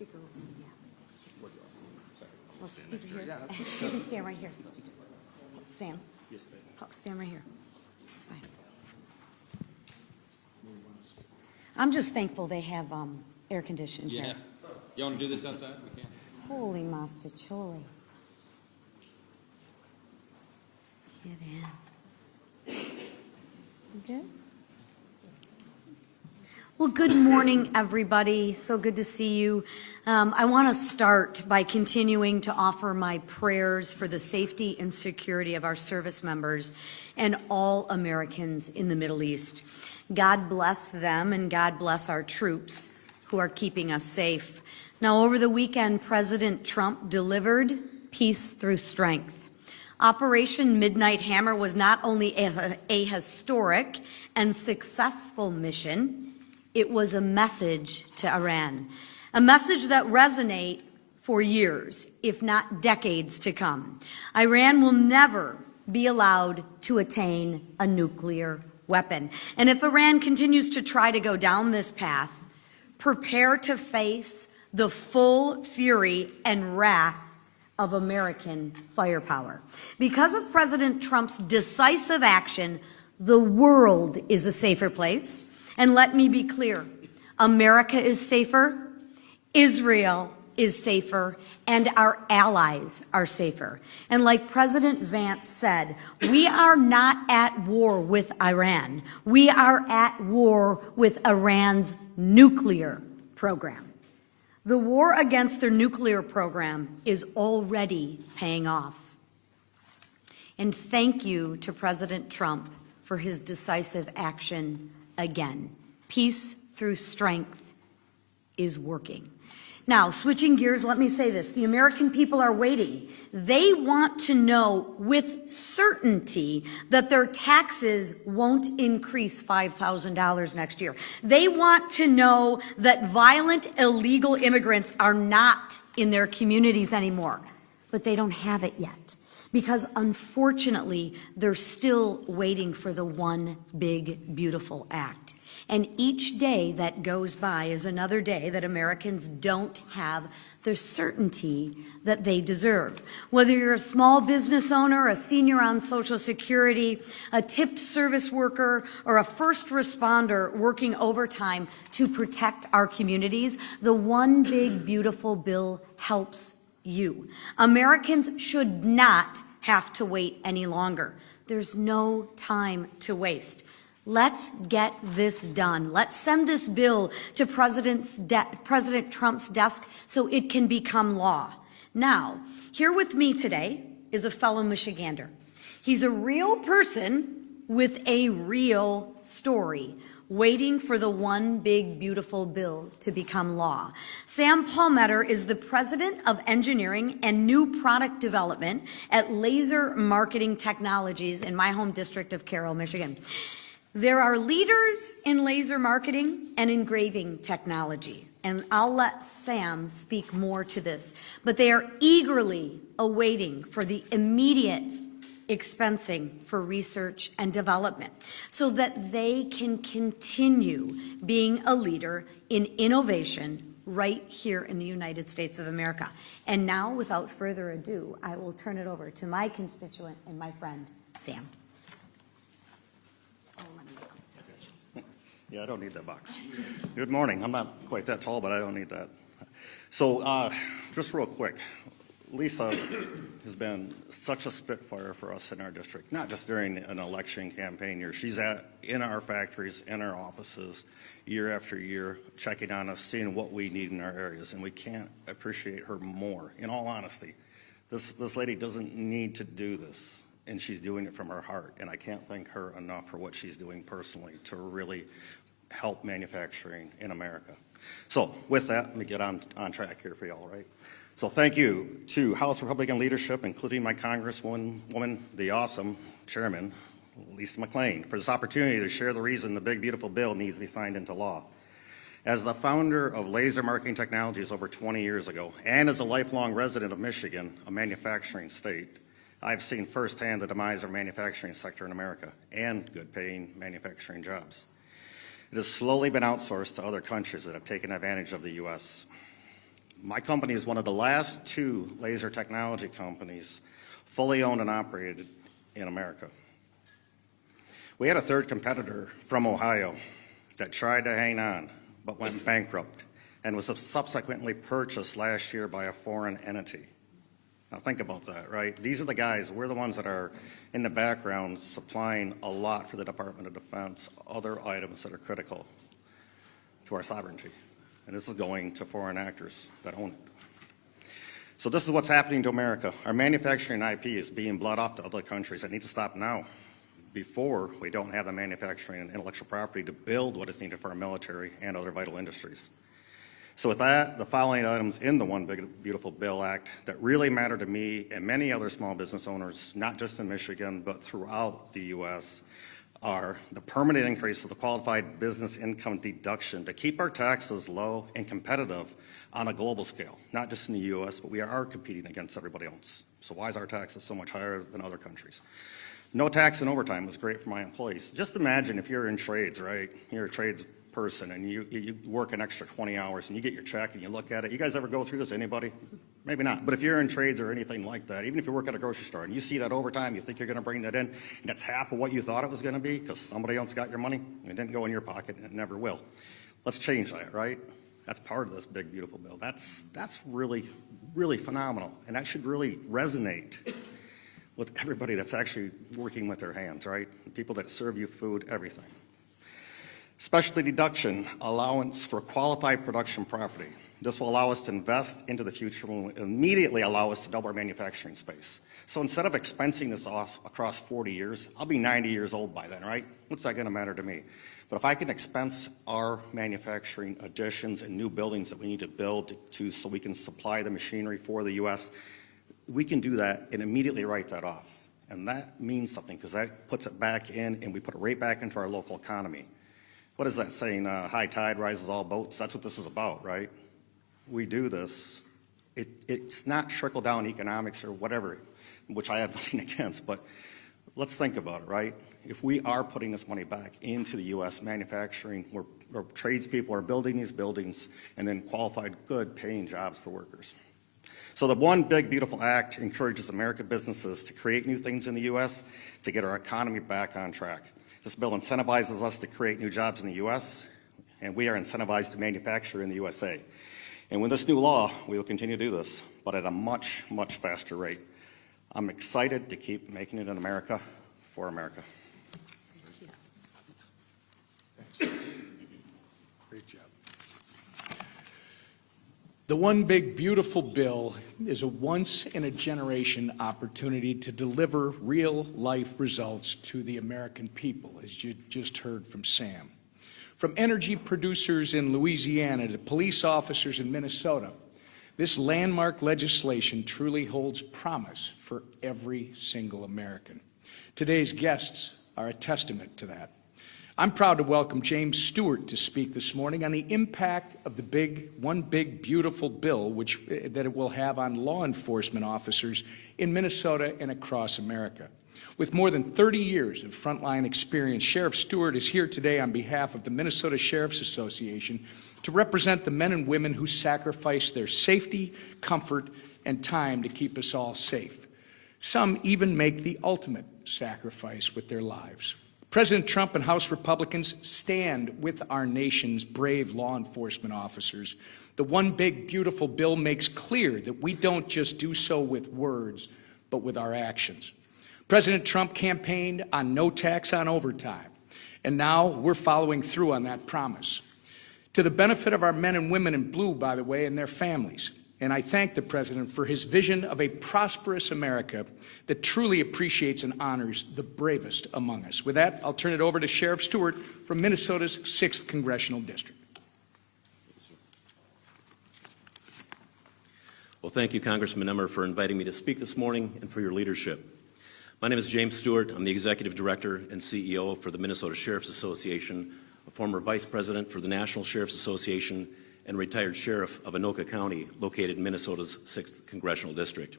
speaker will stand, yeah. Well, speaker here. You can stand right here. Sam, stand right here. It's fine. I'm just thankful they have air conditioning here. Yeah. You want to do this outside? We can. Holy mastacholi. Get in. You good? Well, good morning, everybody. So good to see you. I want to start by continuing to offer my prayers for the safety and security of our service members and all Americans in the Middle East. God bless them and God bless our troops who are keeping us safe. Now, over the weekend, President Trump delivered peace through strength. Operation Midnight Hammer was not only a historic and successful mission, it was a message to Iran, a message that resonates for years, if not decades to come. Iran will never be allowed to attain a nuclear weapon. And if Iran continues to try to go down this path, prepare to face the full fury and wrath of American firepower. Because of President Trump's decisive action, the world is a safer place. And let me be clear, America is safer, Israel is safer, and our allies are safer. And like President Vance said, we are not at war with Iran. We are at war with Iran's nuclear program. The war against their nuclear program is already paying off. And thank you to President Trump for his decisive action again. Peace through strength is working. Now, switching gears, let me say this. The American people are waiting. They want to know with certainty that their taxes won't increase $5,000 next year. They want to know that violent, illegal immigrants are not in their communities anymore. But they don't have it yet, because unfortunately, they're still waiting for the one big, beautiful act. And each day that goes by is another day that Americans don't have the certainty that they deserve. Whether you're a small business owner, a senior on Social Security, a tipped service worker, or a first responder working overtime to protect our communities, the one big, beautiful bill helps you. Americans should not have to wait any longer. There's no time to waste. Let's get this done. Let's send this bill to President Trump's desk so it can become law. Now, here with me today is a fellow Michigander. He's a real person with a real story, waiting for the one big, beautiful bill to become law. Sam Meador is the President of Engineering and New Product Development at Laser Marketing Technologies in my home district of Carroll, Michigan. There are leaders in laser marketing and engraving technology, and I'll let Sam speak more to this, but they are eagerly awaiting for the immediate expensing for research and development so that they can continue being a leader in innovation right here in the United States of America. And now, without further ado, I will turn it over to my constituent and my friend, Sam. Yeah, I don't need that box. Good morning. I'm not quite that tall, but I don't need that. So just real quick, Lisa has been such a spitfire for us in our district, not just during an election campaign year. She's in our factories, in our offices, year after year, checking on us, seeing what we need in our areas, and we can't appreciate her more. In all honesty, this lady doesn't need to do this, and she's doing it from her heart, and I can't thank her enough for what she's doing personally to really help manufacturing in America. So with that, let me get on track here for y'all, right? So thank you to House Republican leadership, including my Congresswoman, the awesome Chairman, Lisa McClain, for this opportunity to share the reason the big, beautiful bill needs to be signed into law. As the founder of Laser Marketing Technologies over 20 years ago, and as a lifelong resident of Michigan, a manufacturing state, I've seen firsthand the demise of the manufacturing sector in America and good-paying manufacturing jobs. It has slowly been outsourced to other countries that have taken advantage of the U.S. My company is one of the last 2 laser technology companies fully owned and operated in America. We had a third competitor from Ohio that tried to hang on but went bankrupt and was subsequently purchased last year by a foreign entity. Now think about that, right? These are the guys, we're the ones that are in the background supplying a lot for the Department of Defense, other items that are critical to our sovereignty. And this is going to foreign actors that own it. So this is what's happening to America. Our manufacturing IP is being bled off to other countries. That needs to stop now, before we don't have the manufacturing and intellectual property to build what is needed for our military and other vital industries. So with that, the following items in the One Big Beautiful Bill Act that really matter to me and many other small business owners, not just in Michigan, but throughout the U.S., are the permanent increase of the qualified business income deduction to keep our taxes low and competitive on a global scale, not just in the U.S., but we are competing against everybody else. So why is our taxes so much higher than other countries? No tax and overtime was great for my employees. Just imagine if you're in trades, right? You're a trades person and you work an extra 20 hours and you get your check and you look at it. You guys ever go through this? Anybody? Maybe not. But if you're in trades or anything like that, even if you work at a grocery store and you see that overtime, you think you're going to bring that in, and that's half of what you thought it was going to be because somebody else got your money. It didn't go in your pocket and it never will. Let's change that, right? That's part of this big, beautiful bill. That's really, really phenomenal. And that should really resonate with everybody that's actually working with their hands, right? The people that serve you food, everything. Specialty deduction allowance for qualified production property. This will allow us to invest into the future and will immediately allow us to double our manufacturing space. So instead of expensing this across 40 years, I'll be 90 years old by then, right? What's that gonna matter to me? But if I can expense our manufacturing additions and new buildings that we need to build so we can supply the machinery for the U.S., we can do that and immediately write that off. And that means something because that puts it back in and we put it right back into our local economy. What is that saying? High tide rises all boats. That's what this is about, right? We do this. It's not trickle-down economics or whatever, which I have nothing against, but let's think about it, right? If we are putting this money back into the U.S. manufacturing, where tradespeople are building these buildings and then qualified, good paying jobs for workers. So the One Big Beautiful Act encourages American businesses to create new things in the U.S. to get our economy back on track. This bill incentivizes us to create new jobs in the U.S., and we are incentivized to manufacture in the USA. And with this new law, we will continue to do this, but at a much, much faster rate. I'm excited to keep making it in America for America. Thanks. Great job. The One Big Beautiful Bill is a once-in-a-generation opportunity to deliver real-life results to the American people, as you just heard from Sam. From energy producers in Louisiana to police officers in Minnesota, this landmark legislation truly holds promise for every single American. Today's guests are a testament to that. I'm proud to welcome James Stewart to speak this morning on the impact of the One Big Beautiful Bill that it will have on law enforcement officers in Minnesota and across America. With more than 30 years of frontline experience, Sheriff Stewart is here today on behalf of the Minnesota Sheriff's Association to represent the men and women who sacrifice their safety, comfort, and time to keep us all safe. Some even make the ultimate sacrifice with their lives. President Trump and House Republicans stand with our nation's brave law enforcement officers. The One Big Beautiful Bill makes clear that we don't just do so with words, but with our actions. President Trump campaigned on no tax on overtime, and now we're following through on that promise. To the benefit of our men and women in blue, by the way, and their families. And I thank the President for his vision of a prosperous America that truly appreciates and honors the bravest among us. With that, I'll turn it over to Sheriff Stewart from Minnesota's 6th Congressional District. Well, thank you, Congressman Emmer, for inviting me to speak this morning and for your leadership. My name is James Stewart. I'm the Executive Director and CEO for the Minnesota Sheriff's Association, a former Vice President for the National Sheriff's Association, and retired sheriff of Anoka County, located in Minnesota's 6th Congressional District.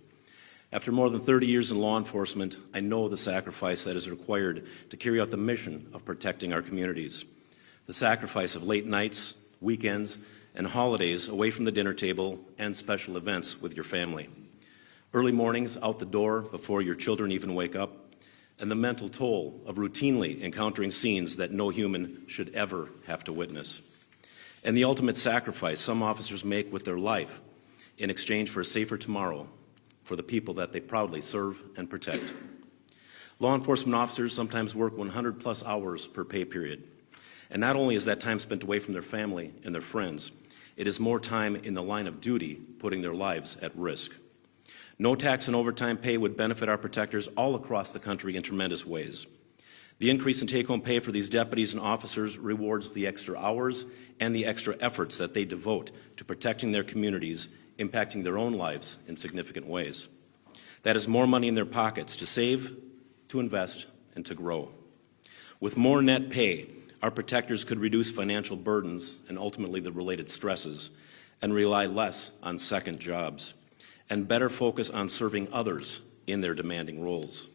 After more than 30 years in law enforcement, I know the sacrifice that is required to carry out the mission of protecting our communities. The sacrifice of late nights, weekends, and holidays away from the dinner table and special events with your family. Early mornings out the door before your children even wake up, and the mental toll of routinely encountering scenes that no human should ever have to witness. And the ultimate sacrifice some officers make with their life in exchange for a safer tomorrow for the people that they proudly serve and protect. Law enforcement officers sometimes work 100+ hours per pay period. And not only is that time spent away from their family and their friends, it is more time in the line of duty, putting their lives at risk. No tax and overtime pay would benefit our protectors all across the country in tremendous ways. The increase in take-home pay for these deputies and officers rewards the extra hours and the extra efforts that they devote to protecting their communities, impacting their own lives in significant ways. That is more money in their pockets to save, to invest, and to grow. With more net pay, our protectors could reduce financial burdens and ultimately the related stresses and rely less on second jobs and better focus on serving others in their demanding roles.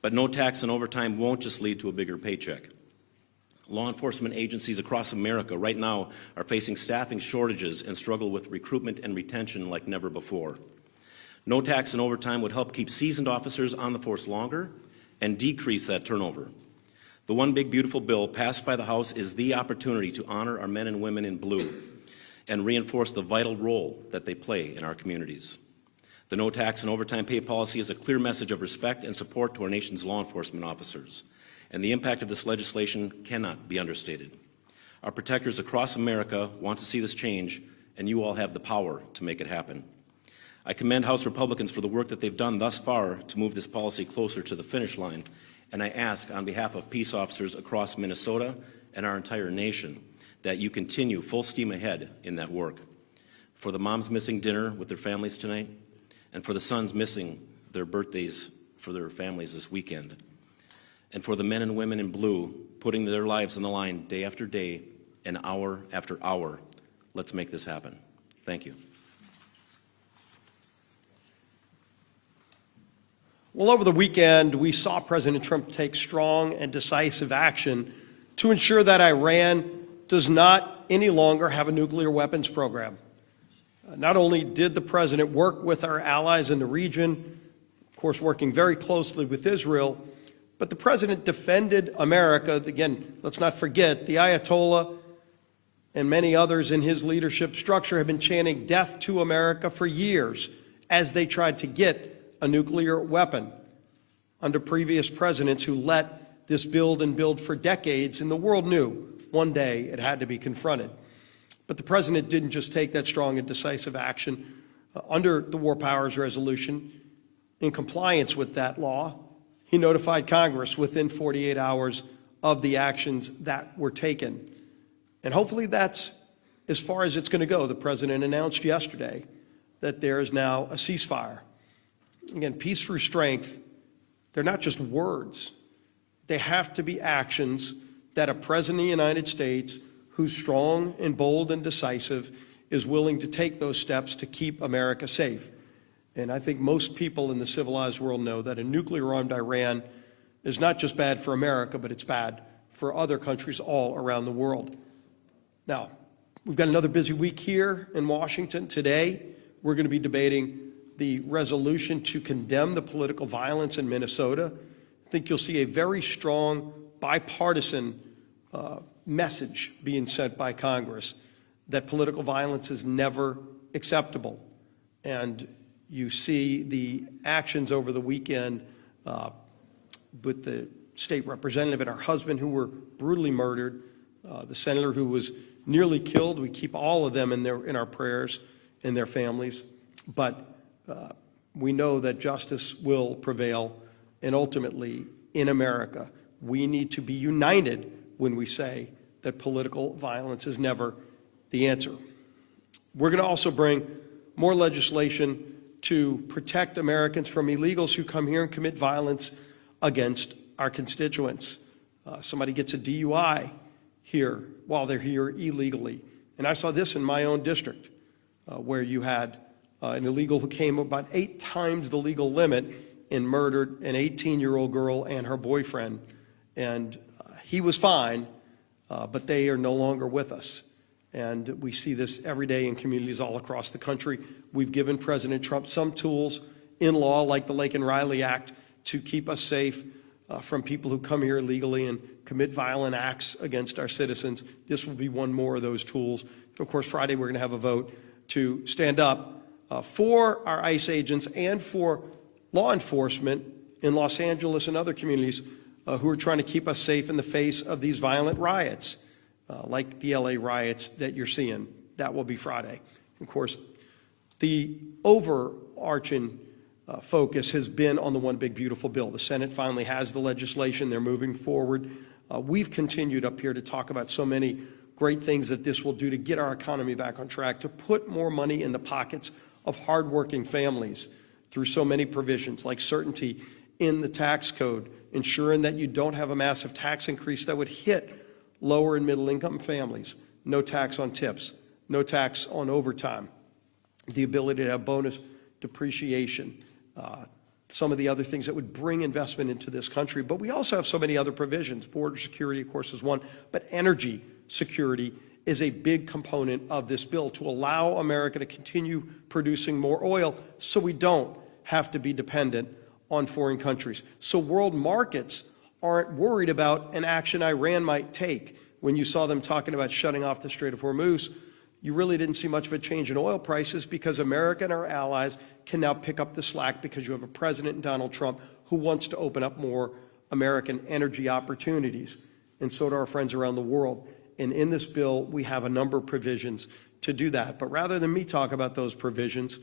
But no tax and overtime won't just lead to a bigger paycheck. Law enforcement agencies across America right now are facing staffing shortages and struggle with recruitment and retention like never before. No tax and overtime would help keep seasoned officers on the force longer and decrease that turnover. The one big beautiful bill passed by the House is the opportunity to honor our men and women in blue and reinforce the vital role that they play in our communities. The no tax and overtime pay policy is a clear message of respect and support to our nation's law enforcement officers, and the impact of this legislation cannot be understated. Our protectors across America want to see this change, and you all have the power to make it happen. I commend House Republicans for the work that they've done thus far to move this policy closer to the finish line, and I ask on behalf of peace officers across Minnesota and our entire nation that you continue full steam ahead in that work. For the moms missing dinner with their families tonight, and for the sons missing their birthdays for their families this weekend, and for the men and women in blue putting their lives on the line day after day and hour after hour, let's make this happen. Thank you. Well, over the weekend, we saw President Trump take strong and decisive action to ensure that Iran does not any longer have a nuclear weapons program. Not only did the president work with our allies in the region, of course, working very closely with Israel, but the president defended America. Again, let's not forget, the Ayatollah and many others in his leadership structure have been chanting death to America for years as they tried to get a nuclear weapon under previous presidents who let this build and build for decades, and the world knew one day it had to be confronted. But the president didn't just take that strong and decisive action under the War Powers Resolution. In compliance with that law, he notified Congress within 48 hours of the actions that were taken. And hopefully that's as far as it's going to go. The president announced yesterday that there is now a ceasefire. Again, peace through strength, they're not just words. They have to be actions that a president of the United States who's strong and bold and decisive is willing to take those steps to keep America safe. And I think most people in the civilized world know that a nuclear-armed Iran is not just bad for America, but it's bad for other countries all around the world. Now, we've got another busy week here in Washington. Today, we're going to be debating the resolution to condemn the political violence in Minnesota. I think you'll see a very strong bipartisan message being sent by Congress that political violence is never acceptable. And you see the actions over the weekend with the state representative and her husband who were brutally murdered, the senator who was nearly killed. We keep all of them in our prayers and their families. But we know that justice will prevail, and ultimately, in America, we need to be united when we say that political violence is never the answer. We're going to also bring more legislation to protect Americans from illegals who come here and commit violence against our constituents. Somebody gets a DUI here while they're here illegally. And I saw this in my own district, where you had an illegal who came about 8 times the legal limit and murdered an 18-year-old girl and her boyfriend. And he was fine, but they are no longer with us. And we see this every day in communities all across the country. We've given President Trump some tools in law, like the Lake and Riley Act, to keep us safe from people who come here illegally and commit violent acts against our citizens. This will be one more of those tools. Of course, Friday we're going to have a vote to stand up for our ICE agents and for law enforcement in Los Angeles and other communities who are trying to keep us safe in the face of these violent riots, like the LA riots that you're seeing. That will be Friday. Of course, the overarching focus has been on the one big beautiful bill. The Senate finally has the legislation. They're moving forward. We've continued up here to talk about so many great things that this will do to get our economy back on track, to put more money in the pockets of hardworking families through so many provisions, like certainty in the tax code, ensuring that you don't have a massive tax increase that would hit lower and middle income families, no tax on tips, no tax on overtime, the ability to have bonus depreciation, some of the other things that would bring investment into this country. But we also have so many other provisions. Border security, of course, is one, but energy security is a big component of this bill to allow America to continue producing more oil so we don't have to be dependent on foreign countries. So world markets aren't worried about an action Iran might take. When you saw them talking about shutting off the Strait of Hormuz, you really didn't see much of a change in oil prices because America and our allies can now pick up the slack because you have a president, Donald Trump, who wants to open up more American energy opportunities. And so do our friends around the world. And in this bill, we have a number of provisions to do that. But rather than me talk about those provisions,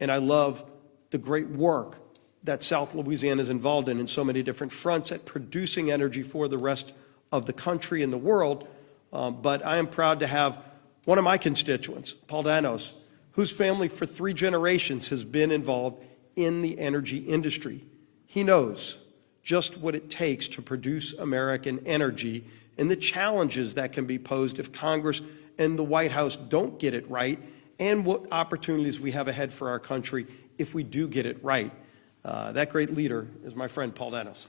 and I love the great work that South Louisiana is involved in so many different fronts at producing energy for the rest of the country and the world. But I am proud to have one of my constituents, Paul Danos, whose family for 3 generations has been involved in the energy industry. He knows just what it takes to produce American energy and the challenges that can be posed if Congress and the White House don't get it right, and what opportunities we have ahead for our country if we do get it right. That great leader is my friend, Paul Danos.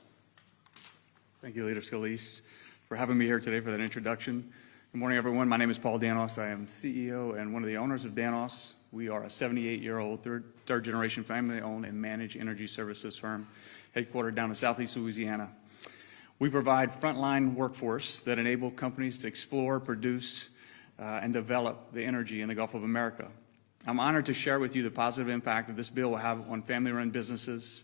Thank you, Leader Scalise, for having me here today for that introduction. Good morning, everyone. My name is Paul Danos. I am CEO and one of the owners of Danos. We are a 78-year-old, third-generation family-owned and managed energy services firm headquartered down in southeast Louisiana. We provide frontline workforce that enable companies to explore, produce, and develop the energy in the Gulf of America. I'm honored to share with you the positive impact that this bill will have on family-run businesses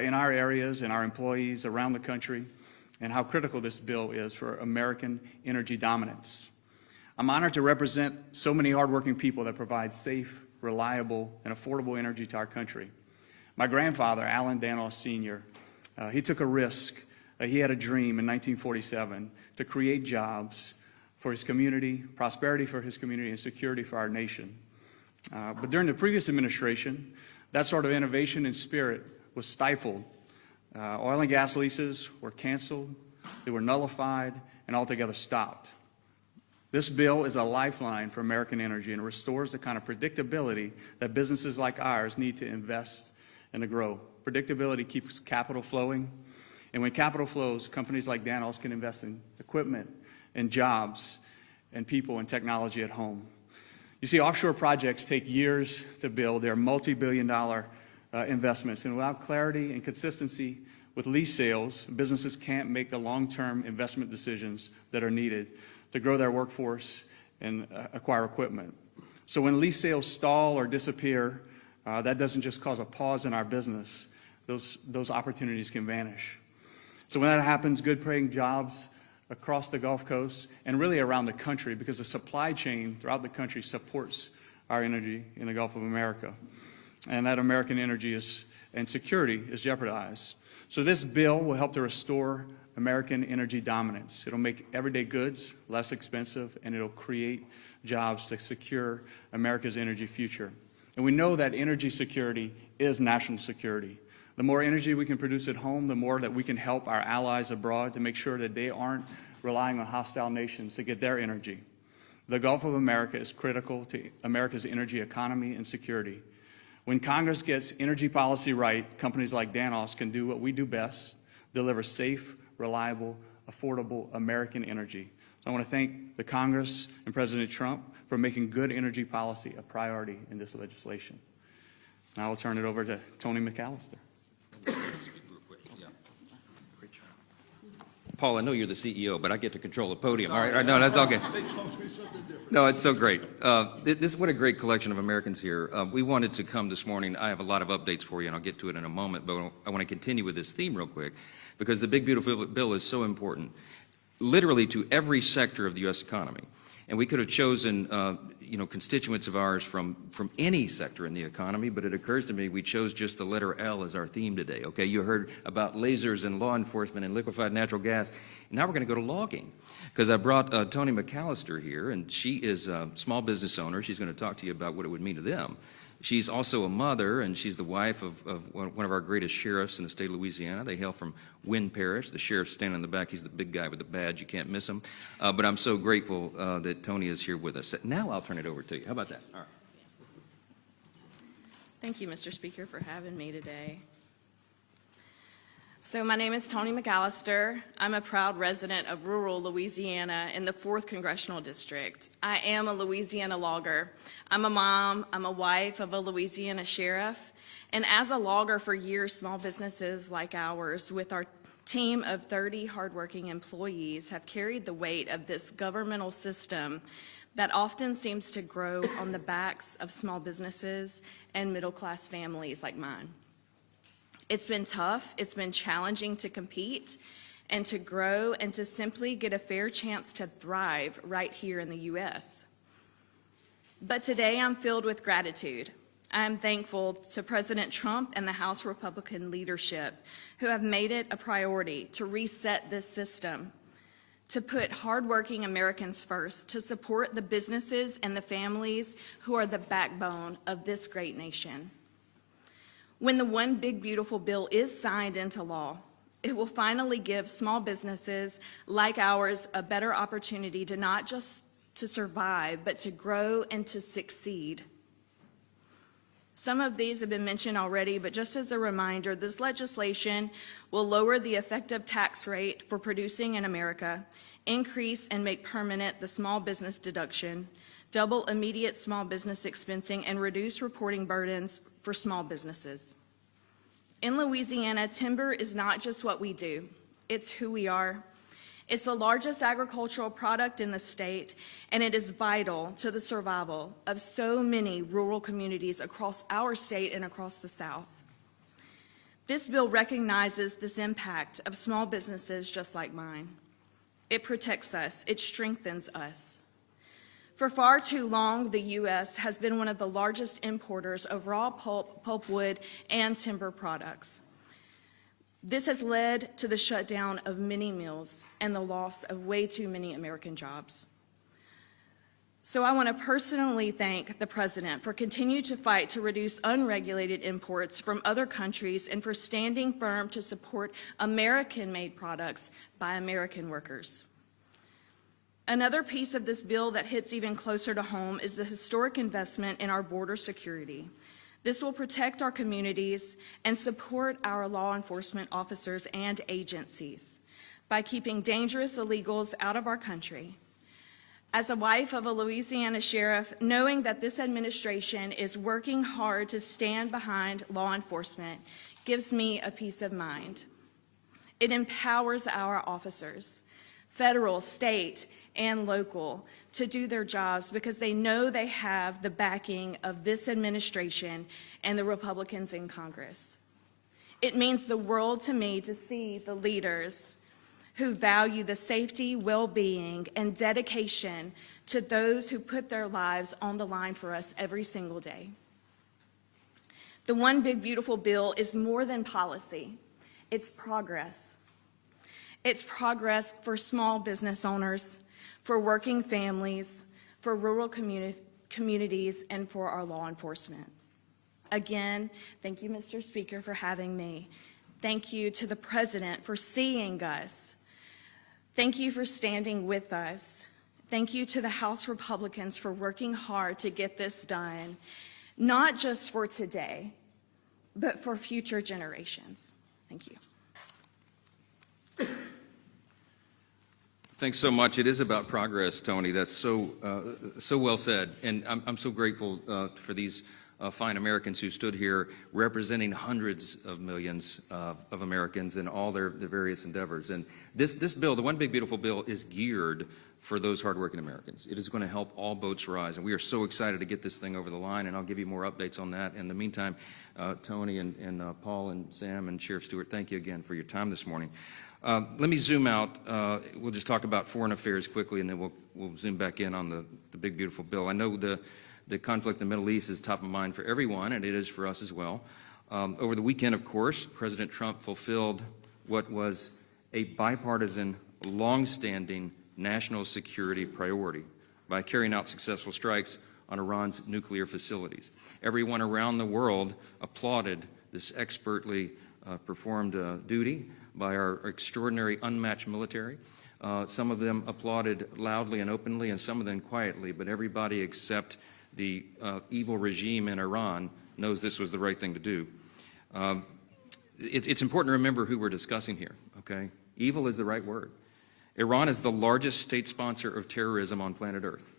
in our areas and our employees around the country, and how critical this bill is for American energy dominance. I'm honored to represent so many hardworking people that provide safe, reliable, and affordable energy to our country. My grandfather, Alan Danos Sr., he took a risk. He had a dream in 1947 to create jobs for his community, prosperity for his community, and security for our nation. But during the previous administration, that sort of innovation and spirit was stifled. Oil and gas leases were canceled, they were nullified, and altogether stopped. This bill is a lifeline for American energy and restores the kind of predictability that businesses like ours need to invest and to grow. Predictability keeps capital flowing, and when capital flows, companies like Danos can invest in equipment and jobs and people and technology at home. You see, offshore projects take years to build. They're multi-billion-dollar investments, and without clarity and consistency with lease sales, businesses can't make the long-term investment decisions that are needed to grow their workforce and acquire equipment. So when lease sales stall or disappear, that doesn't just cause a pause in our business. Those opportunities can vanish. So when that happens, good paying jobs across the Gulf Coast and really around the country, because the supply chain throughout the country supports our energy in the Gulf of America. And that American energy and security is jeopardized. So this bill will help to restore American energy dominance. It'll make everyday goods less expensive, and it'll create jobs to secure America's energy future. And we know that energy security is national security. The more energy we can produce at home, the more that we can help our allies abroad to make sure that they aren't relying on hostile nations to get their energy. The Gulf of America is critical to America's energy economy and security. When Congress gets energy policy right, companies like Danos can do what we do best, deliver safe, reliable, affordable American energy. So I want to thank the Congress and President Trump for making good energy policy a priority in this legislation. Now I'll turn it over to Tony McAllister. Paul, I know you're the CEO, but I get to control the podium. All right, no, that's okay. No, it's so great. What a great collection of Americans here. We wanted to come this morning. I have a lot of updates for you, and I'll get to it in a moment, but I want to continue with this theme real quick because the big, beautiful bill is so important, literally to every sector of the U.S. economy. And we could have chosen, constituents of ours from any sector in the economy, but it occurs to me we chose just the letter L as our theme today, okay? You heard about lasers and law enforcement and liquefied natural gas. And now we're going to go to logging because I brought Tony McAllister here, and she is a small business owner. She's going to talk to you about what it would mean to them. She's also a mother, and she's the wife of one of our greatest sheriffs in the state of Louisiana. They hail from Wynn Parish. The sheriff's standing in the back. He's the big guy with the badge. You can't miss him. But I'm so grateful that Tony is here with us. Now I'll turn it over to you. How about that? All right. Thank you, Mr. Speaker, for having me today. So my name is Tony McAllister. I'm a proud resident of rural Louisiana in the 4th Congressional District. I am a Louisiana logger. I'm a mom, I'm a wife of a Louisiana sheriff, and as a logger for years, small businesses like ours, with our team of 30 hardworking employees, have carried the weight of this governmental system that often seems to grow on the backs of small businesses and middle-class families like mine. It's been tough, it's been challenging to compete and to grow and to simply get a fair chance to thrive right here in the U.S. But today I'm filled with gratitude. I am thankful to President Trump and the House Republican leadership who have made it a priority to reset this system, to put hardworking Americans first, to support the businesses and the families who are the backbone of this great nation. When the One Big Beautiful Bill is signed into law, it will finally give small businesses like ours a better opportunity to not just to survive, but to grow and to succeed. Some of these have been mentioned already, but just as a reminder, this legislation will lower the effective tax rate for producing in America, increase and make permanent the small business deduction, double immediate small business expensing, and reduce reporting burdens for small businesses. In Louisiana, timber is not just what we do, it's who we are. It's the largest agricultural product in the state, and it is vital to the survival of so many rural communities across our state and across the South. This bill recognizes this impact of small businesses just like mine. It protects us, it strengthens us. For far too long, the U.S. has been one of the largest importers of raw pulp, pulpwood, and timber products. This has led to the shutdown of many mills and the loss of way too many American jobs. So I want to personally thank the President for continuing to fight to reduce unregulated imports from other countries and for standing firm to support American-made products by American workers. Another piece of this bill that hits even closer to home is the historic investment in our border security. This will protect our communities and support our law enforcement officers and agencies by keeping dangerous illegals out of our country. As a wife of a Louisiana sheriff, knowing that this administration is working hard to stand behind law enforcement gives me a peace of mind. It empowers our officers, federal, state, and local, to do their jobs because they know they have the backing of this administration and the Republicans in Congress. It means the world to me to see the leaders who value the safety, well-being, and dedication to those who put their lives on the line for us every single day. The One Big Beautiful Bill is more than policy. It's progress. It's progress for small business owners, for working families, for rural communities, and for our law enforcement. Again, thank you, Mr. Speaker, for having me. Thank you to the President for seeing us. Thank you for standing with us. Thank you to the House Republicans for working hard to get this done, not just for today, but for future generations. Thank you. Thanks so much. It is about progress, Tony. That's so well said. And I'm so grateful for these fine Americans who stood here representing hundreds of millions of Americans in all their various endeavors. And this bill, the One Big Beautiful Bill, is geared for those hardworking Americans. It is going to help all boats rise. And we are so excited to get this thing over the line. And I'll give you more updates on that. In the meantime, Tony and Paul and Sam and Sheriff Stewart, thank you again for your time this morning. Let me zoom out. We'll just talk about foreign affairs quickly, and then we'll zoom back in on the big, beautiful bill. I know the conflict in the Middle East is top of mind for everyone, and it is for us as well. Over the weekend, of course, President Trump fulfilled what was a bipartisan, long-standing national security priority by carrying out successful strikes on Iran's nuclear facilities. Everyone around the world applauded this expertly performed duty by our extraordinary, unmatched military. Some of them applauded loudly and openly, and some of them quietly, but everybody except the evil regime in Iran knows this was the right thing to do. It's important to remember who we're discussing here, okay? Evil is the right word. Iran is the largest state sponsor of terrorism on planet Earth.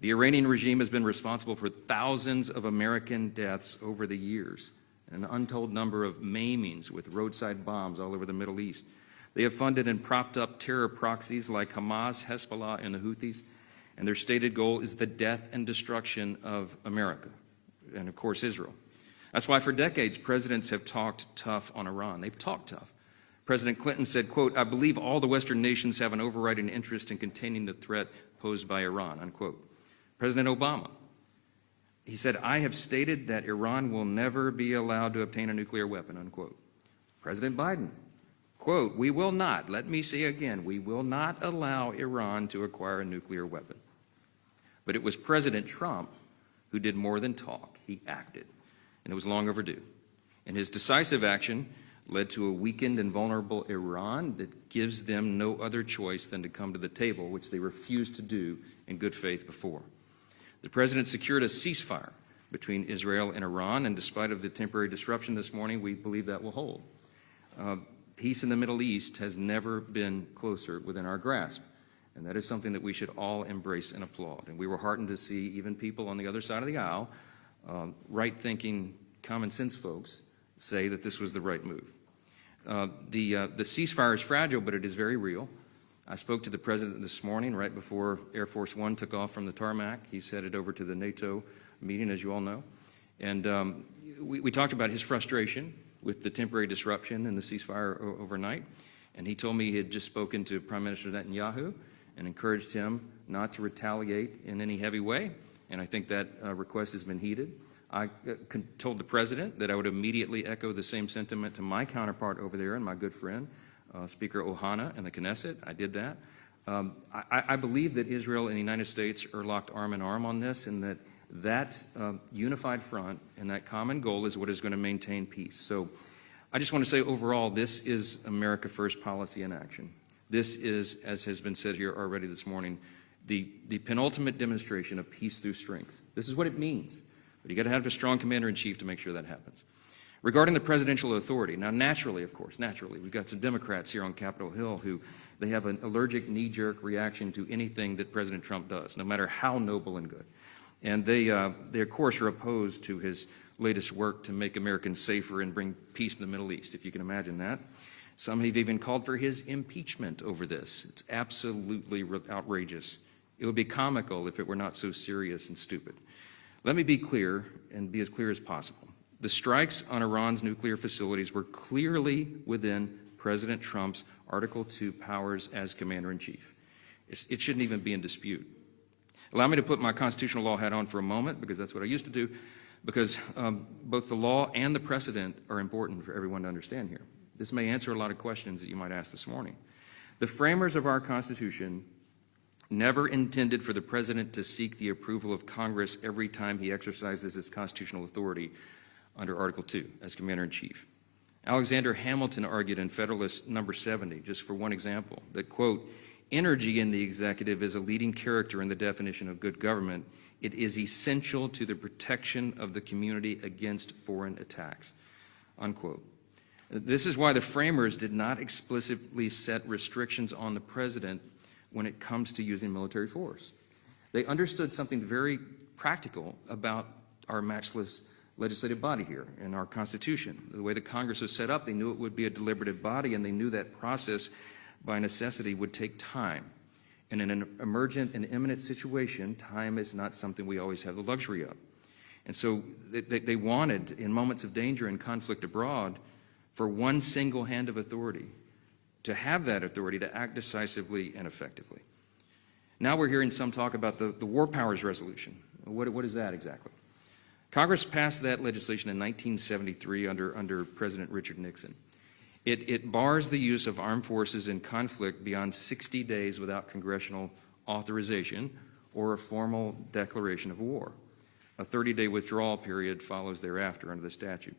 The Iranian regime has been responsible for thousands of American deaths over the years, and an untold number of maimings with roadside bombs all over the Middle East. They have funded and propped up terror proxies like Hamas, Hezbollah, and the Houthis, and their stated goal is the death and destruction of America, and of course Israel. That's why for decades presidents have talked tough on Iran. They've talked tough. President Clinton said, quote, "I believe all the Western nations have an overriding interest in containing the threat posed by Iran," unquote. President Obama, he said, "I have stated that Iran will never be allowed to obtain a nuclear weapon," unquote. President Biden, quote, "We will not," let me say again, "we will not allow Iran to acquire a nuclear weapon." But it was President Trump who did more than talk. He acted, and it was long overdue. And his decisive action led to a weakened and vulnerable Iran that gives them no other choice than to come to the table, which they refused to do in good faith before. The president secured a ceasefire between Israel and Iran, and despite of the temporary disruption this morning, we believe that will hold. Peace in the Middle East has never been closer within our grasp, and that is something that we should all embrace and applaud. And we were heartened to see even people on the other side of the aisle, right-thinking, common-sense folks, say that this was the right move. The ceasefire is fragile, but it is very real. I spoke to the president this morning right before Air Force One took off from the tarmac. He's headed over to the NATO meeting, as you all know. And we talked about his frustration with the temporary disruption and the ceasefire overnight. And he told me he had just spoken to Prime Minister Netanyahu and encouraged him not to retaliate in any heavy way. And I think that request has been heeded. I told the president that I would immediately echo the same sentiment to my counterpart over there and my good friend, Speaker Ohana and the Knesset. I did that. I believe that Israel and the United States are locked arm in arm on this, and that unified front and that common goal is what is going to maintain peace. So I just want to say overall, this is America First policy in action. This is, as has been said here already this morning, the penultimate demonstration of peace through strength. This is what it means. But you got to have a strong commander-in-chief to make sure that happens. Regarding the presidential authority, now naturally, of course, we've got some Democrats here on Capitol Hill who they have an allergic knee-jerk reaction to anything that President Trump does, no matter how noble and good. And they of course, are opposed to his latest work to make Americans safer and bring peace in the Middle East, if you can imagine that. Some have even called for his impeachment over this. It's absolutely outrageous. It would be comical if it were not so serious and stupid. Let me be clear and be as clear as possible. The strikes on Iran's nuclear facilities were clearly within President Trump's Article 2 powers as commander-in-chief. It shouldn't even be in dispute. Allow me to put my constitutional law hat on for a moment, because that's what I used to do, because both the law and the precedent are important for everyone to understand here. This may answer a lot of questions that you might ask this morning. The framers of our Constitution never intended for the president to seek the approval of Congress every time he exercises his constitutional authority under Article 2 as commander-in-chief. Alexander Hamilton argued in Federalist number 70, just for one example, that, quote, "Energy in the executive is a leading character in the definition of good government. It is essential to the protection of the community against foreign attacks," unquote. This is why the framers did not explicitly set restrictions on the president when it comes to using military force. They understood something very practical about our matchless legislative body here and our Constitution. The way the Congress was set up, they knew it would be a deliberative body, and they knew that process by necessity would take time. And in an emergent and imminent situation, time is not something we always have the luxury of. And so they wanted, in moments of danger and conflict abroad, for one single hand of authority to have that authority to act decisively and effectively. Now we're hearing some talk about the War Powers Resolution. What is that exactly? Congress passed that legislation in 1973 under President Richard Nixon. It bars the use of armed forces in conflict beyond 60 days without congressional authorization or a formal declaration of war. A 30-day withdrawal period follows thereafter under the statute.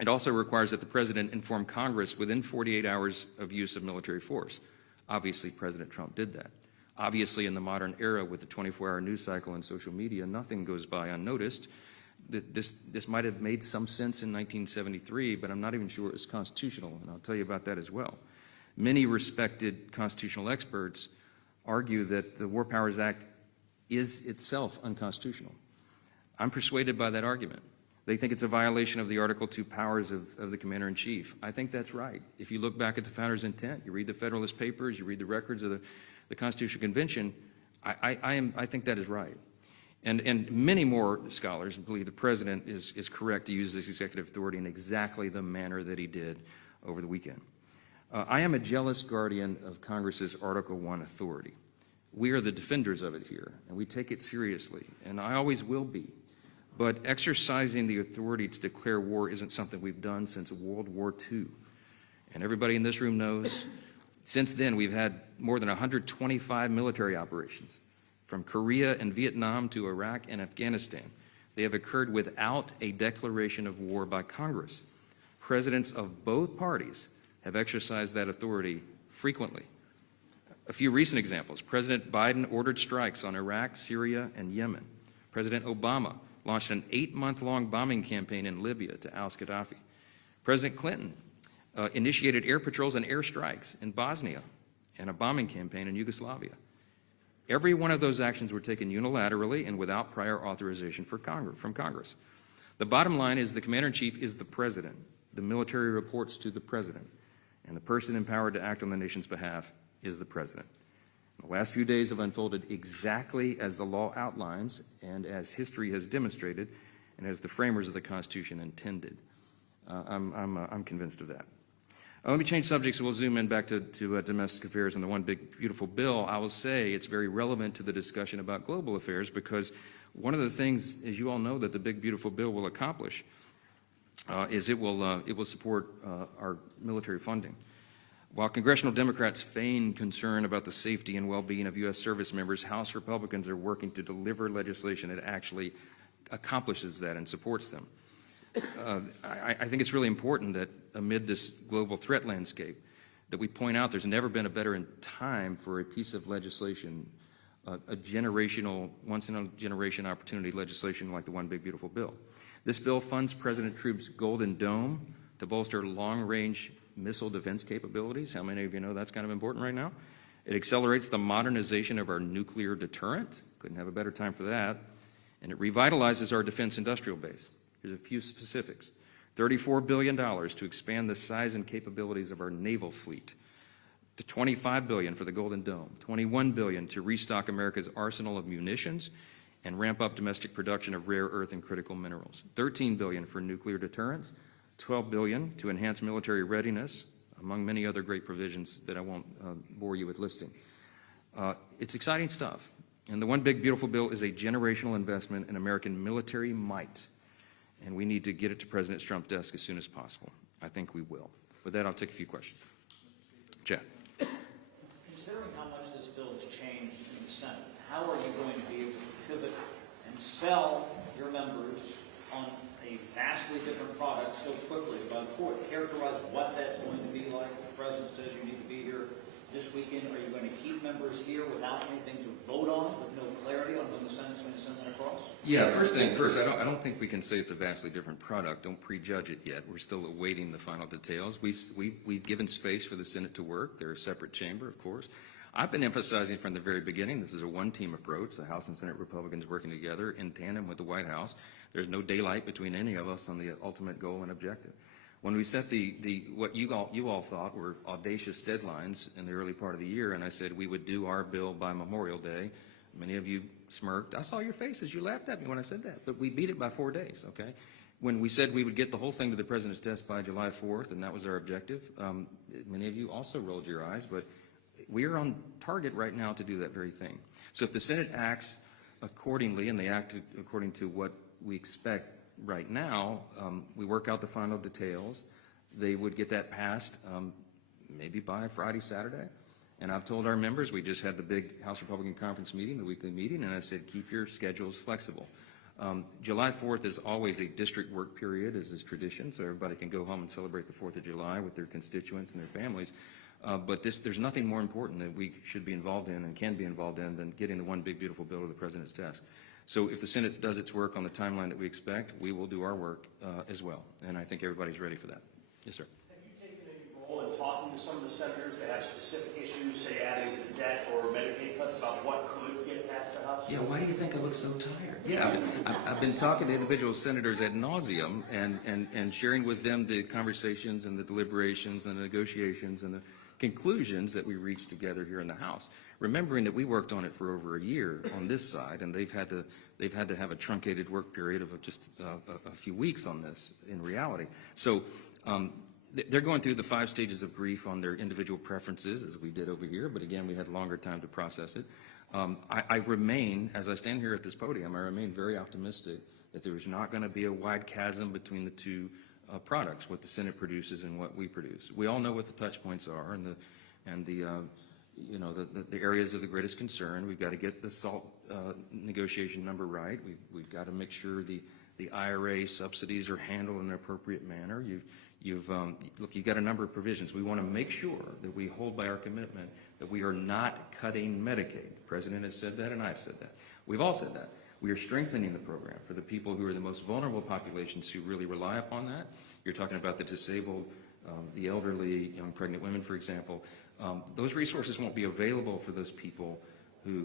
It also requires that the President inform Congress within 48 hours of use of military force. Obviously, President Trump did that. Obviously, in the modern era with the 24-hour news cycle and social media, nothing goes by unnoticed. This might have made some sense in 1973, but I'm not even sure it was constitutional, and I'll tell you about that as well. Many respected constitutional experts argue that the War Powers Act is itself unconstitutional. I'm persuaded by that argument. They think it's a violation of the Article II powers of the Commander-in-Chief. I think that's right. If you look back at the Founders' intent, you read the Federalist Papers, you read the records of the Constitutional Convention, I think that is right. And many more scholars believe the President is correct to use this executive authority in exactly the manner that he did over the weekend. I am a jealous guardian of Congress's Article I authority. We are the defenders of it here, and we take it seriously, and I always will be. But exercising the authority to declare war isn't something we've done since World War II. And everybody in this room knows, since then we've had more than 125 military operations. From Korea and Vietnam to Iraq and Afghanistan, they have occurred without a declaration of war by Congress. Presidents of both parties have exercised that authority frequently. A few recent examples: President Biden ordered strikes on Iraq, Syria, and Yemen. President Obama launched an 8-month-long bombing campaign in Libya to oust Gaddafi. President Clinton initiated air patrols and air strikes in Bosnia and a bombing campaign in Yugoslavia. Every one of those actions were taken unilaterally and without prior authorization from Congress. The bottom line is the Commander-in-Chief is the President. The military reports to the President, and the person empowered to act on the nation's behalf is the President. The last few days have unfolded exactly as the law outlines and as history has demonstrated and as the framers of the Constitution intended. I'm convinced of that. Let me change subjects and we'll zoom in back to domestic affairs and the one big beautiful bill. I will say it's very relevant to the discussion about global affairs because one of the things, as you all know, that the big beautiful bill will accomplish is it will support our military funding. While congressional Democrats feign concern about the safety and well-being of U.S. service members, House Republicans are working to deliver legislation that actually accomplishes that and supports them. I think it's really important that amid this global threat landscape that we point out there's never been a better time for a piece of legislation, a generational, once-in-a-generation opportunity legislation like the One Big Beautiful Bill. This bill funds President Trump's Golden Dome to bolster long-range missile defense capabilities. How many of you know that's kind of important right now? It accelerates the modernization of our nuclear deterrent. Couldn't have a better time for that. And it revitalizes our defense industrial base. Here's a few specifics. $34 billion to expand the size and capabilities of our naval fleet, to $25 billion for the Golden Dome, $21 billion to restock America's arsenal of munitions and ramp up domestic production of rare earth and critical minerals, $13 billion for nuclear deterrence, $12 billion to enhance military readiness, among many other great provisions that I won't bore you with listing. It's exciting stuff. And the One Big Beautiful Bill is a generational investment in American military might. And we need to get it to President Trump's desk as soon as possible. I think we will. With that, I'll take a few questions. Chad. Considering how much this bill has changed in the Senate, how are you going to be able to pivot and sell your members on a vastly different product so quickly? But before it, characterize what that's going to be like. The President says you need to be here this weekend. Are you going to keep members here without anything to vote on, with no clarity on when the Senate's going to send that across? Yeah, first thing first, I don't think we can say it's a vastly different product. Don't prejudge it yet. We're still awaiting the final details. We've given space for the Senate to work. They're a separate chamber, of course. I've been emphasizing from the very beginning, this is a one-team approach, the House and Senate Republicans working together in tandem with the White House. There's no daylight between any of us on the ultimate goal and objective. When we set what you all thought were audacious deadlines in the early part of the year, and I said we would do our bill by Memorial Day, many of you smirked. I saw your faces. You laughed at me when I said that. But we beat it by 4 days, okay? When we said we would get the whole thing to the President's desk by July 4th, and that was our objective, many of you also rolled your eyes, but we are on target right now to do that very thing. So if the Senate acts accordingly, and they act according to what we expect right now, we work out the final details. They would get that passed maybe by Friday, Saturday. And I've told our members, we just had the big House Republican Conference meeting, the weekly meeting, and I said, keep your schedules flexible. July 4th is always a district work period, as is tradition, so everybody can go home and celebrate the 4th of July with their constituents and their families. But there's nothing more important that we should be involved in and can be involved in than getting the one big beautiful bill to the President's desk. So if the Senate does its work on the timeline that we expect, we will do our work as well. And I think everybody's ready for that. Yes, sir. Have you taken any role in talking to some of the senators that have specific issues, say adding to debt or Medicaid cuts, about what could get past the House? Yeah, why do you think I look so tired? Yeah, I've been talking to individual senators ad nauseum and sharing with them the conversations and the deliberations and the negotiations and the conclusions that we reached together here in the House, remembering that we worked on it for over a year on this side, and they've had to have a truncated work period of just a few weeks on this in reality. So they're going through the 5 stages of grief on their individual preferences, as we did over here, but again, we had longer time to process it. I remain, as I stand here at this podium, I remain very optimistic that there is not going to be a wide chasm between the two products, what the Senate produces and what we produce. We all know what the touch points are and the areas of the greatest concern. We've got to get the SALT negotiation number right. We've got to make sure the IRA subsidies are handled in an appropriate manner. You've got a number of provisions. We want to make sure that we hold by our commitment that we are not cutting Medicaid. The President has said that, and I've said that. We've all said that. We are strengthening the program for the people who are the most vulnerable populations who really rely upon that. You're talking about the disabled, the elderly, young pregnant women, for example. Those resources won't be available for those people who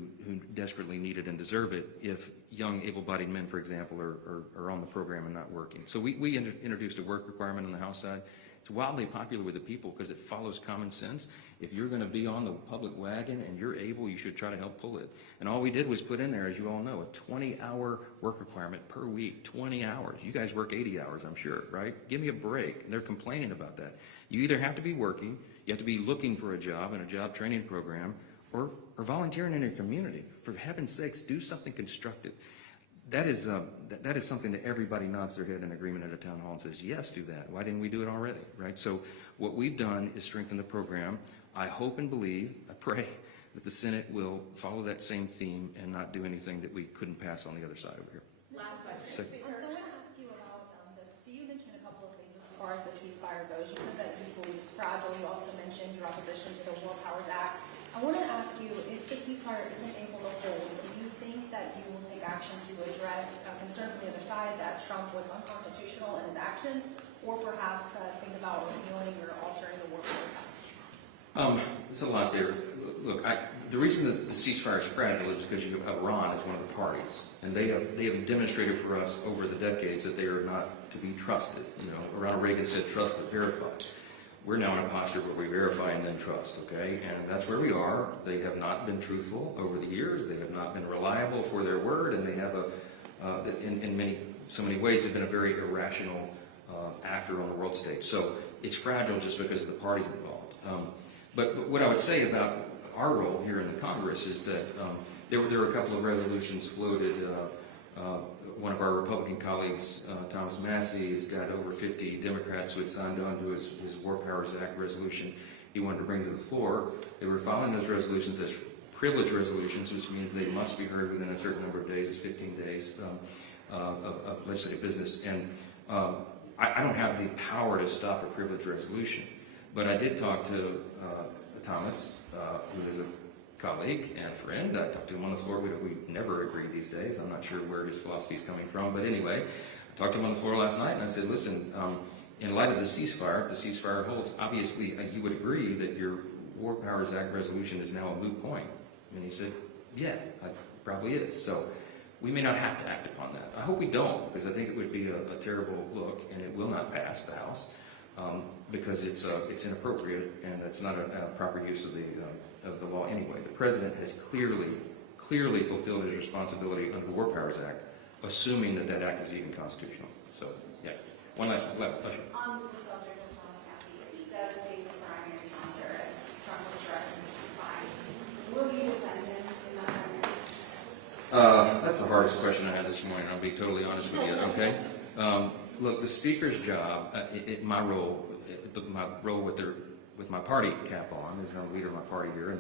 desperately need it and deserve it if young able-bodied men, for example, are on the program and not working. So we introduced a work requirement on the House side. It's wildly popular with the people because it follows common sense. If you're going to be on the public wagon and you're able, you should try to help pull it. And all we did was put in there, as you all know, a 20-hour work requirement per week, 20 hours. You guys work 80 hours, I'm sure, right? Give me a break. And they're complaining about that. You either have to be working, you have to be looking for a job in a job training program, or volunteering in your community. For heaven's sakes, do something constructive. That is something that everybody nods their head in agreement at a town hall and says, yes, do that. Why didn't we do it already, right? So what we've done is strengthen the program. I hope and believe, I pray, that the Senate will follow that same theme and not do anything that we couldn't pass on the other side over here. Last question. Second. So I want to ask you about, so you mentioned a couple of things as far as the ceasefire goes. You said that you believe it's fragile. You also mentioned your opposition to the War Powers Act. I want to ask you, if the ceasefire isn't able to hold, do you think that you will take action to address concerns on the other side that Trump was unconstitutional in his actions, or perhaps think about repealing or altering the War Powers Act? It's a lot there. Look, the reason that the ceasefire is fragile is because you have Iran as one of the parties, and they have demonstrated for us over the decades that they are not to be trusted. You know, Ronald Reagan said, "Trust but verify." We're now in a posture where we verify and then trust. Okay, and that's where we are. They have not been truthful over the years. They have not been reliable for their word, and they have in so many ways, they've been a very irrational actor on the world stage. So it's fragile just because of the parties involved. But what I would say about our role here in the Congress is that there were a couple of resolutions floated. One of our Republican colleagues, Thomas Massey, has got over 50 Democrats who had signed on to his War Powers Act resolution he wanted to bring to the floor. They were filing those resolutions as privilege resolutions, which means they must be heard within a certain number of days, 15 days of legislative business. And I don't have the power to stop a privilege resolution. But I did talk to Thomas, who is a colleague and friend. I talked to him on the floor. We never agree these days. I'm not sure where his philosophy is coming from. But anyway, I talked to him on the floor last night, and I said, listen, in light of the ceasefire, if the ceasefire holds, obviously you would agree that your War Powers Act resolution is now a moot point? And he said, yeah, it probably is. So we may not have to act upon that. I hope we don't, because I think it would be a terrible look, and it will not pass the House because it's inappropriate, and it's not a proper use of the law anyway. The president has clearly fulfilled his responsibility under the War Powers Act, assuming that that act is even constitutional. So, yeah. One last question. On the subject of Thomas Massie, he does face a primary counter as Trump was threatened to fight. Will you defend him in that primary? That's the hardest question I had this morning. I'll be totally honest with you. Okay. Look, the speaker's job, my role with my party cap on, is I'm the leader of my party here,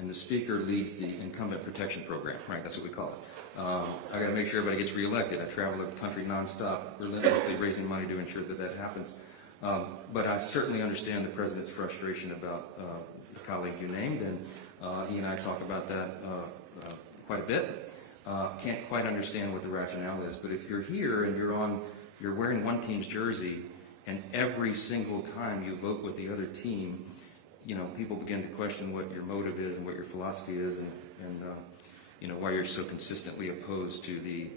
and the speaker leads the incumbent protection program. Right. That's what we call it. I got to make sure everybody gets reelected. I travel the country nonstop, relentlessly raising money to ensure that happens. But I certainly understand the president's frustration about the colleague you named, and he and I talk about that quite a bit. Can't quite understand what the rationale is, but if you're here and you're wearing one team's jersey, and every single time you vote with the other team, people begin to question what your motive is and what your philosophy is, and why you're so consistently opposed to the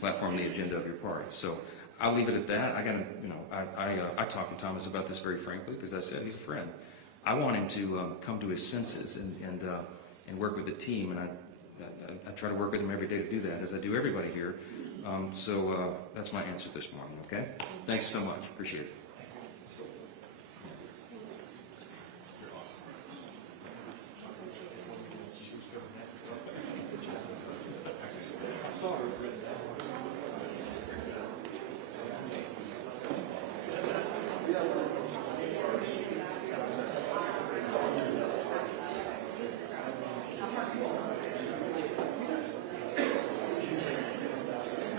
platform, the agenda of your party. So I'll leave it at that. I talked to Thomas about this very frankly, because I said he's a friend. I want him to come to his senses and work with the team, and I try to work with him every day to do that, as I do everybody here. So that's my answer this morning, okay? Thanks so much. Appreciate it.